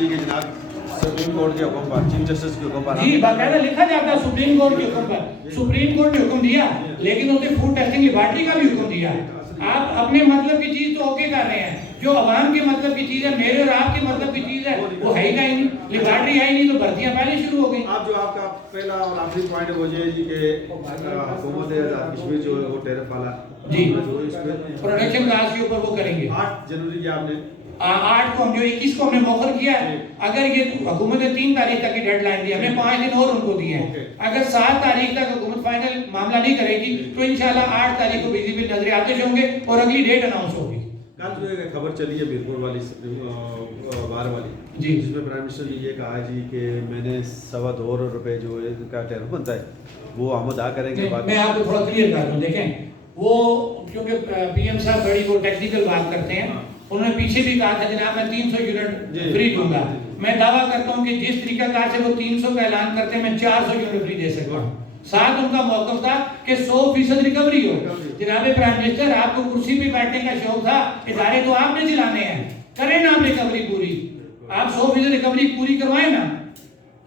जी कि जनाब supreme court के हुक्म पर, चीफ जस्टिस के हुक्म पर जी बाकायदा लिखा जाता है सुप्रीम कोर्ट के हुक्म पर। सुप्रीम कोर्ट ने हुक्म दिया, लेकिन उसने फूड टेस्टिंग लेबॉर्टरी का भी हुक्म दिया। आप अपने मतलब की चीज तो ओके कर रहे हैं, जो अवाम के मतलब की चीज है, मेरे और आपके मतलब की चीज है, वो है ही का ही नहीं। लेबॉर्टरी है ही नहीं तो भर्तियां पहले शुरू हो गई। आप जो आपका पहला और आखिरी पॉइंट वो ये जी कि हुकूमत आज़ाद कश्मीर जो है वो टेरिफ वाला जी इस पे प्रोडक्शन कास्ट के ऊपर वो करेंगे। 8 जनवरी की आपने 8 को हम जो 21 को हमने मौखर किया है, अगर ये हुकूमत ने 3 तारीख तक की डेडलाइन दी, हमने 5 दिन और उनको दिए हैं। अगर 7 तारीख तक हुकूमत फाइनल मामला नहीं करेगी तो इंशाल्लाह 8 तारीख को विजिबल नजरियाते होंगे और अगली डेट अनाउंस होगी। कल जो एक खबर चली है बीरपुर वाली बार वाली जी जिसमें प्राइम मिनिस्टर ने ये कहा है जी कि मैंने 2.25 रुपए जो इनका टैरिफ बनता है वो हम अदा करेंगे। मैं आपको थोड़ा क्लियर कर दूं, देखें वो क्योंकि पीएम साहब बड़ी वो टेक्निकल बात करते हैं, उन्होंने पीछे भी कहा था जनाब मैं 300 यूनिट फ्री दूंगा। मैं दावा करता हूं कि जिस तरीकाकार से वो 300 का ऐलान करते हैं मैं 400 यूनिट फ्री दे सकता हूं। साथ उनका मौक़िफ़ था कि 100% रिकवरी हो। जनाब प्राइम मिनिस्टर आपको कुर्सी पे बैठने का शौक था, इदारे तो आपने चलाने हैं, करें ना आप रिकवरी पूरी, आप 100% रिकवरी पूरी करवाएं ना।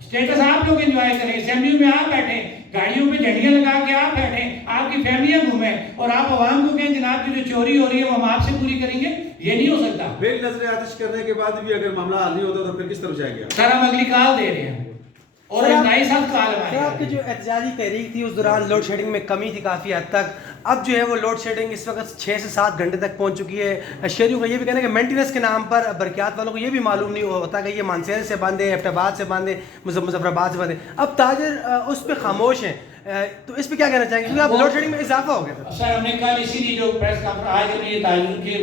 स्टेटस आप लोग एंजॉय करें, असेंबली में आप बैठे, गाड़ियों पे झंडियां लगा के आप बैठे, आपकी फैमिलियां घूमें और आप आवाम को कहें जनाब की जो चोरी हो रही है वो हम आपसे पूरी करेंगे, ये नहीं हो सकता। बेल नजर आतिश करने के बाद भी अगर मामला हल नहीं होता तो फिर किस तरफ जाएंगे? सर हम अगली कॉल दे रहे हैं और इंतहाई सख्त कॉल सर आपकी जो एहतजाजी तहरीक थी उस दौरान लोड शेडिंग में कमी थी काफ़ी हद तक, अब जो है वो लोड शेडिंग इस वक्त 6 से 7 घंटे तक पहुंच चुकी है। शहरियों का ये भी कहना है कि मेंटेनेंस के नाम पर बरकियात वालों को ये भी मालूम नहीं होता कि ये मानसेर से बंद है, एबटाबाद से बंद है, मुजफ्फराबाद से बंद है। अब ताजर उस पर खामोश हैं, तो इस पर क्या कहना चाहेंगे, क्योंकि अब लोड शेडिंग में इजाफा हो गया। सर हमने कल इसीलिए जो प्रेस कॉन्फ्रेंस आज हमने ये ताजुब के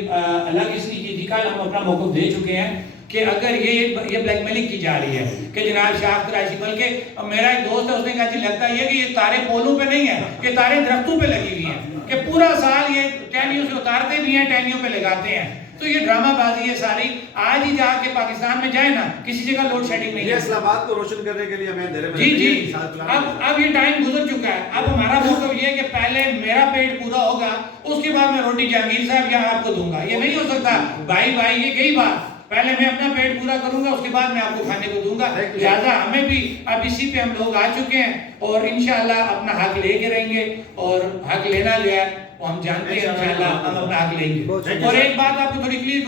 अलग इसलिए की थी, कल हम अपना मौक़िफ़ दे चुके हैं कि अगर ये ब्लैकमेलिंग की जा रही है कि जनाब शाह कुरैशी, बल्कि मेरा एक दोस्त है उसने कहा जी लगता है कि ये तारे पोलों पे नहीं है, कि तारे दरख्तों पे लगी हुई हैं, कि पूरा साल ये टहनियों से उतारते भी हैं, टहनियों पे लगाते हैं। तो ये ड्रामाबाजी है सारी। आज ही जाके पाकिस्तान में जाए ना, किसी जगह लोड शेडिंग नहीं है। इस्लामाबाद को रोशन करने के लिए हमें अंधेरे में जी जी अब ये टाइम गुजर चुका है। अब हमारा मौक़िफ़ ये है कि पहले मेरा पेट पूरा होगा, उसके बाद मैं रोटी जहांगीर साहब या आपको दूंगा। ये नहीं हो सकता भाई भाई, ये गई बात, पहले मैं अपना पेट पूरा करूंगा उसके बाद मैं आपको खाने को दूंगा। लिहाजा हमें भी अब इसी पे हम लोग आ चुके हैं और इंशाल्लाह अपना हक लेके रहेंगे और हक लेना जो है वो हम जानते हैं, इंशाल्लाह हम अपना हक लेंगे। और एक बात आपको थोड़ी क्लियर